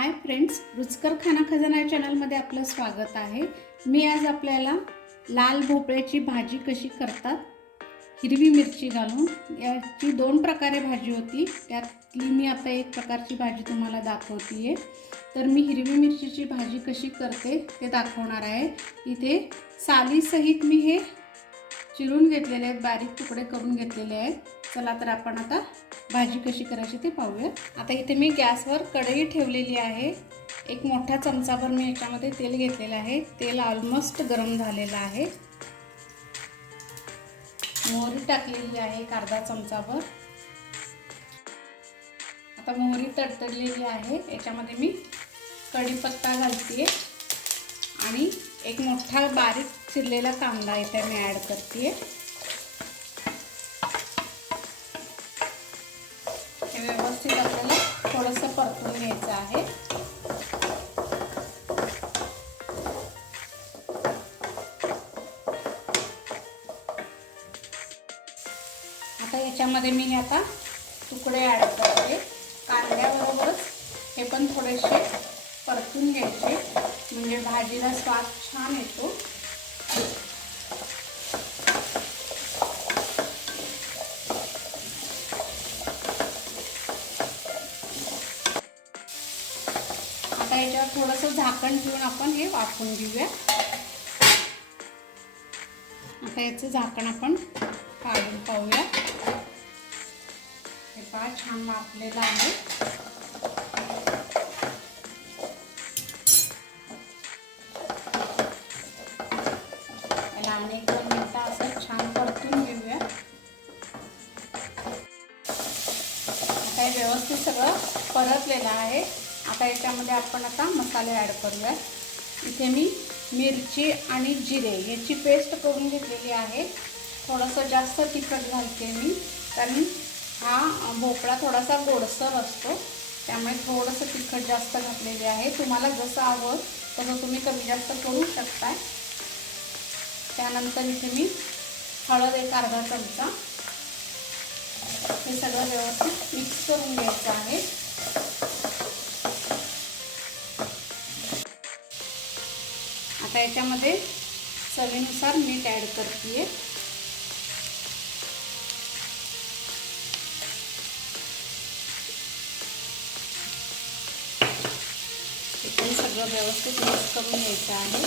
Hi friends रुचकर खाना खजाना चॅनलमध्ये आपलं स्वागत आहे. मी आज आपल्याला लाल भोपळ्याची भाजी कशी करतात हिरवी मिरची घालून याची दोन प्रकारे भाजी होती. त्यातली मी आता एक प्रकारची भाजी तुम्हाला दाखवते आहे तर मी हिरवी मिरचीची भाजी कशी करते ते दाखवणार आहे. इथे सालीसहित मी हे चिरून घेतलेले आहेत बारीक तुकडे करून घेतलेले आहेत. चला तर आपण आता भाजी कशी करायची ते पाहूया. आता इथे मी गॅसवर कढई ठेवलेली आहे. एक मोठ्या चमचाभर मी याच्यामध्ये तेल घेतलेलं आहे. तेल ऑलमोस्ट गरम झालेलं आहे. मोहरी टाकलेली आहे एक अर्धा चमचाभर. आता मोहरी तडतडलेली आहे. याच्यामध्ये मी कढीपत्ता घालते आणि एक मोठा बारीक चिरलेला कांदा इथे मी ॲड करते थोडंसं परतून घ्यायचं आहे. आता याच्यामध्ये मी आता तुकडे ॲड करते. कांद्याबरोबरच हे पण थोडेसे परतून घ्यायचे. म्हणजे भाजीला स्वाद छान येतो आता याच्यावर थोडंसं झाकण ठेवून आपण हे वाफवून घेऊया. आता याचं झाकण आपण काढून पाहूया. हे पहा छान वाफलेलं आहे. याला अनेक दोन मिनटं असं छान परतून घेऊया. आता हे व्यवस्थित सगळं परतलेलं आहे. आता याच्यामध्ये आपण आता मसाले ॲड करूया इथे मी मिरची आणि जिरे याची पेस्ट करून घेतलेली आहे. थोडंसं जास्त तिखट घालते मी कारण हा भोपळा थोडासा गोडसर असतो. त्यामुळे थोडंसं तिखट जास्त घातलेले आहे. तुम्हाला जसं हवं तसं तुम्ही कमी जास्त करू शकताय. त्यानंतर इथे मी हळद एक अर्धा चमचा. हे सगळं व्यवस्थित मिक्स करून घ्यायचं आता याच्यामध्ये चवीनुसार मीठ ॲड करते पण सगळं व्यवस्थित मिक्स करून घ्यायचं आहे.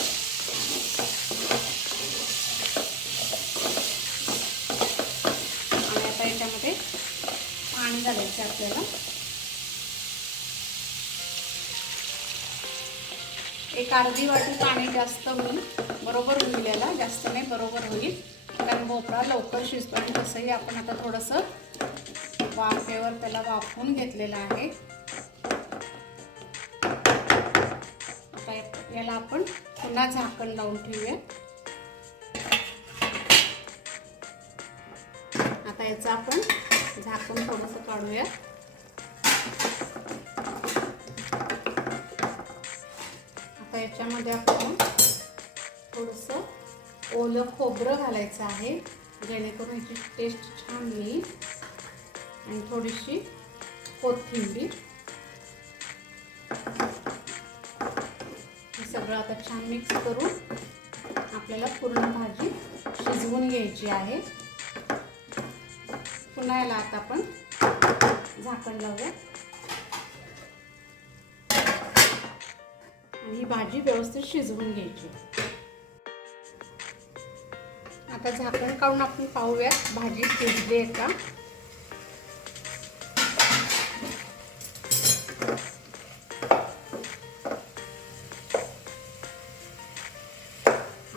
आणि आता याच्यामध्ये पाणी घालायचं आपल्याला. एक अर्धी वाटी पाणी जास्त मी बरोबर होईल याला जास्त नाही बरोबर होईल. कारण भोपळा लवकर शिजतो आणि तसंही आपण आता थोडंसं वाफेवर त्याला वाफवून घेतलेलं आहे. आता याला आपण पुन्हा झाकण लावून ठेवूया. आता याचं आपण झाकण थोडंसं काढूया. याच्यामध्ये आपण थोडंसं ओलं खोबरं घालायचं आहे. जेणेकरून याची टेस्ट छान येईल. आणि थोडीशी कोथिंबीर. हे सगळं आता छान मिक्स करून आपल्याला पूर्ण भाजी शिजवून घ्यायची आहे. पुन्हा याला आता आपण झाकण लावूया. आणि ही भाजी व्यवस्थित शिजवून घ्यायची. आता झाकण काढून आपण पाहूया भाजी शिजली आहे का?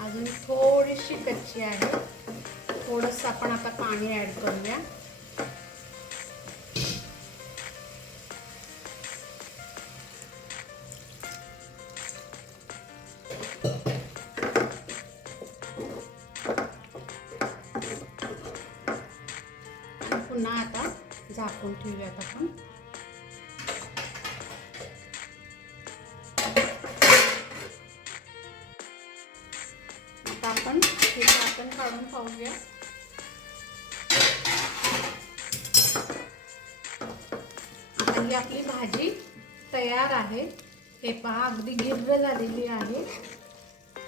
अजून थोडीशी कच्ची आहे. थोडंसं आपण आता पाणी ॲड करूया. पुन्हा आता झाकून ठेवूयात आपण. आता आपण हे झाकण काढून पाहूया. आता ही आपली भाजी तयार आहे. हे पहा अगदी गिर्र झालेली आहे.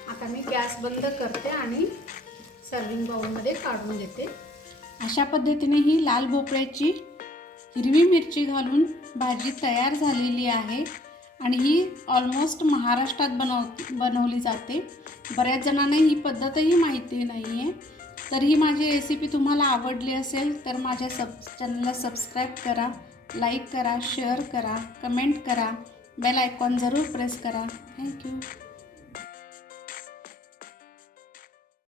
आता मी गॅस बंद करते आणि सर्विंग बाउलमध्ये काढून घेते अशा पद्धतीने ही लाल भोपळ्याची हिरवी मिरची घालून भाजी तयार झालेली आहे आणि ही ऑलमोस्ट महाराष्ट्रात बनव बनवली जाते. बऱ्याच जणांना ही पद्धतही माहिती नाही आहे तर ही माझी रेसिपी तुम्हाला आवडली असेल तर माझ्या सब चॅनलला सबस्क्राईब करा लाईक करा शेअर करा कमेंट करा बेल आयकॉन जरूर प्रेस करा. Thank you